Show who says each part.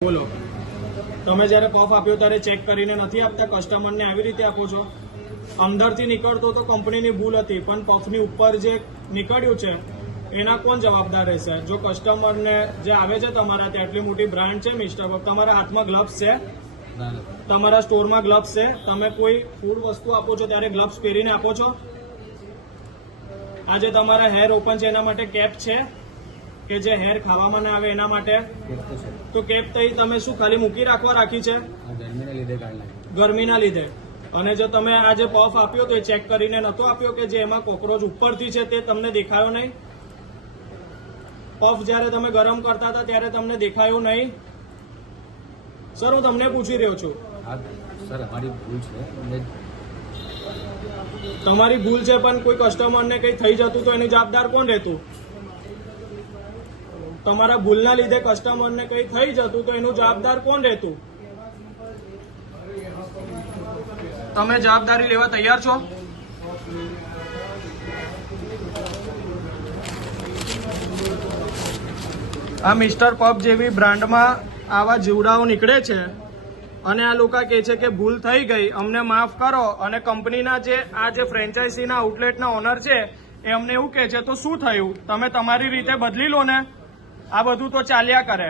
Speaker 1: બોલો. તમે જ્યારે પફ આપ્યો ત્યારે ચેક કરીને નથી આપતા કસ્ટમરને આવી રીતે આપો છો? અંદરથી નીકળતો તો કંપનીની ભૂલ હતી પણ પફની ઉપર જે નીકળ્યું છે એના કોણ જવાબદાર રહેશે? જો કસ્ટમરને જે આવે છે તમારા ત્યાં એટલી મોટી બ્રાન્ડ છે મિસ્ટર પફ તમારા હાથમાં ગ્લવ્સ છે? તમારા સ્ટોરમાં ગ્લવ્સ છે? તમે કોઈ ફૂડ વસ્તુ આપો છો ત્યારે ગ્લવ્સ પહેરીને આપો છો? આજે તમારા હેર ઓપન છે એના માટે કેપ છે? કે જે હેર ખાવામાં ના આવે એના માટે? તો કેપ તઈ તમે શું ખાલી મૂકી રાખવા રાખી છે?
Speaker 2: ગરમીના લીધે
Speaker 1: અને જો તમે આ જે પફ આપ્યો તો એ ચેક કરીને નતો આપ્યો કે જે એમાં કોકરોચ ઉપરથી છે તે તમને દેખાયો નહીં? પફ જ્યારે તમે ગરમ કરતા હતા ત્યારે તમને દેખાયું નહીં? સર હું તમને પૂછી રહ્યો છું.
Speaker 2: સર અમારી ભૂલ છે.
Speaker 1: તમારી ભૂલ છે પણ કોઈ કસ્ટમરને કંઈ થઈ જતું તો એની જવાબદાર કોણ રહેતું? તમારા ભૂલના લીધે કસ્ટમરને કંઈ થઈ જતું તો એનું જવાબદાર કોણ રહેતું? તમે જવાબદારી લેવા તૈયાર છો? આ મિસ્ટર પબ જેવી બ્રાન્ડમાં આવા જીવડાઓ નીકળે છે અને આ લોકો કહે છે કે ભૂલ થઈ ગઈ, અમને માફ કરો અને કંપનીના જે, આ જે ફ્રેન્ચાઇઝીના આઉટલેટના ઓનર છે, એ અમને એવું કહે છે, તો શું થયું? તમે તમારી રીતે બદલી લો ને. આ બધું તો ચાલ્યા કરે.